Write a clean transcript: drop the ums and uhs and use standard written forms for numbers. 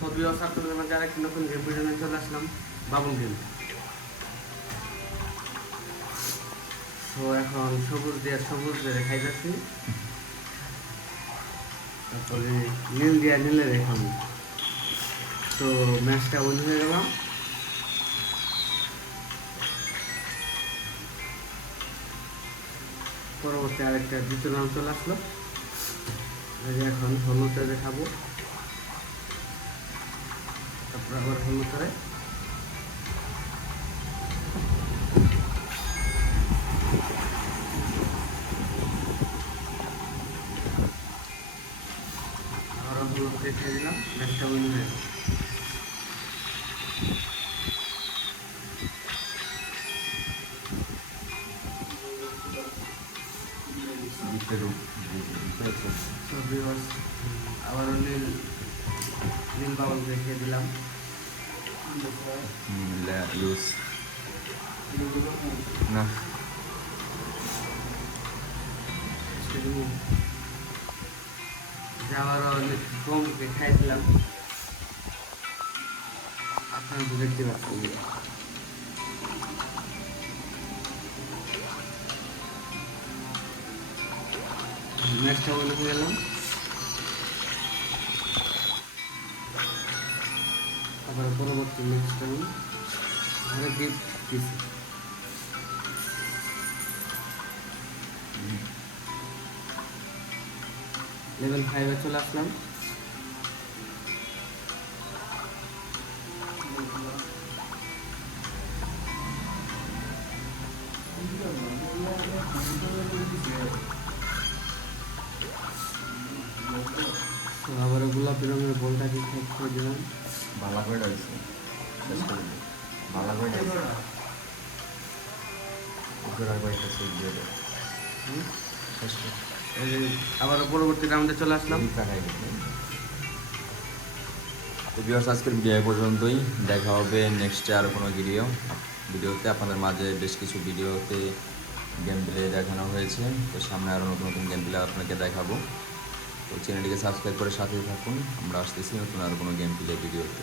ছবি ও ছাত্রদের মাঝে আরেকটি নতুন গেম ভিডিও নিয়ে চলে আসলাম, বাবল গেম। তো এখন সবুজ দিয়ে রেখাই যাচ্ছি, তারপরে নীল দিয়ে নীলে রেখাম। তো ম্যাচটা উইন হয়ে গেলাম। পরবর্তী আরেকটা দ্বিতীয় রাউন্ড চলে আসলো। এখন হলুদে দেখাবো, তারপর আবার হলুদ করে আবার হলুদ দেখে দিলাম, ম্যাচটা উইন হয়ে গেল। আবারও নীল নীল বাবল দেখিয়ে দিলাম। লুজ না আবারও কম দেখাই দিলাম, আপনারা তো দেখতে পাচ্ছেন। ম্যাচটা উইন হয়ে গেলাম। আবার পরবর্তী ম্যাচটা আমি গিফট দিচ্ছি। লেভেল 5-এ চলে আসলাম। তো আবার গোলাপি রঙের বলটাকে শেষ করে দিলাম। ভালো করে রয়েছে, শেষ করে দিই ভালো করে শেষ করে আবার পরবর্তী রাউন্ডে চলে আসলাম। তো ভিউয়ার্স, আজকের ভিডিও এ পর্যন্তই। দেখা হবে নেক্সটে আরও কোনো ভিডিওতে আপনাদের মাঝে বেশ কিছু ভিডিওতে গেম প্লে দেখানো হয়েছে। তো সামনে আরও নতুন নতুন গেম প্লে আপনাকে দেখাবো। তো চ্যানেলটিকে সাবস্ক্রাইব করে সাথে থাকুন। আমরা আসতেছি নতুন আরও কোনো গেম প্লে ভিডিওতে।